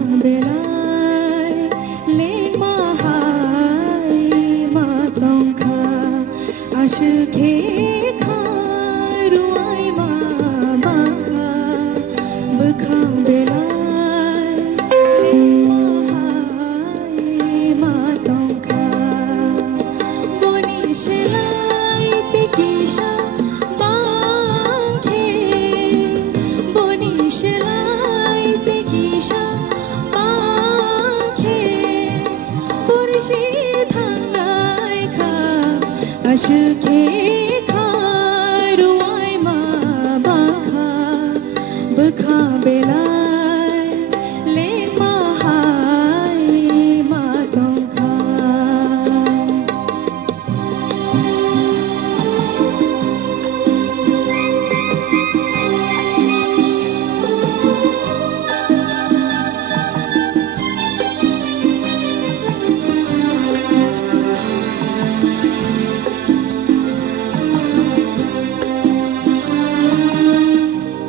बेलाय ले माहाय मा तंखा आशुखे खारुआय मा बाखा बखा बेलाय ले माहाय मा तंखा बनि शेलाय तिकिसा बांखे बनि शेलाय तिकिसा बांखे पुरुषी थांनाय खा आशुखे खारुआय मा बाखा बखा बेलाय ले माहाय मा तंखा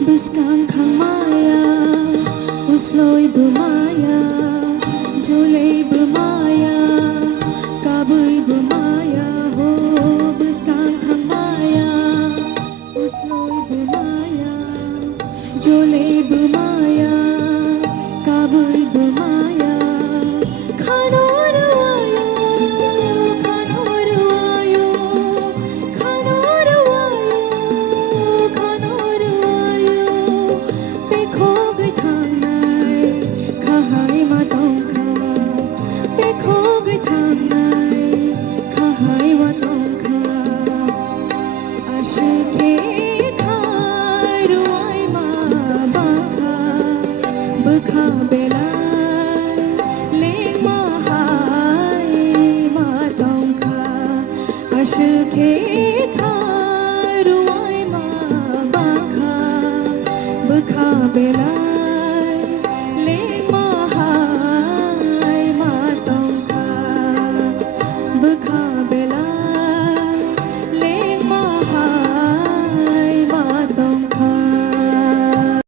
Biskan khang maya usloi bu maya jolei bu maya kabui bu maya ho biskan khang maya usloi bu maya jolei bu maya kabui bu maya khanor ayo khanor ayo khanor ayo khanor ayo bekho gai thangnai khahay ma tongkha bekho gai thangnai khahay ma tongkha ashke kharuai ma bakha bakha belai le mahay ma tongkha ashke kharuai ma bakha bakha belai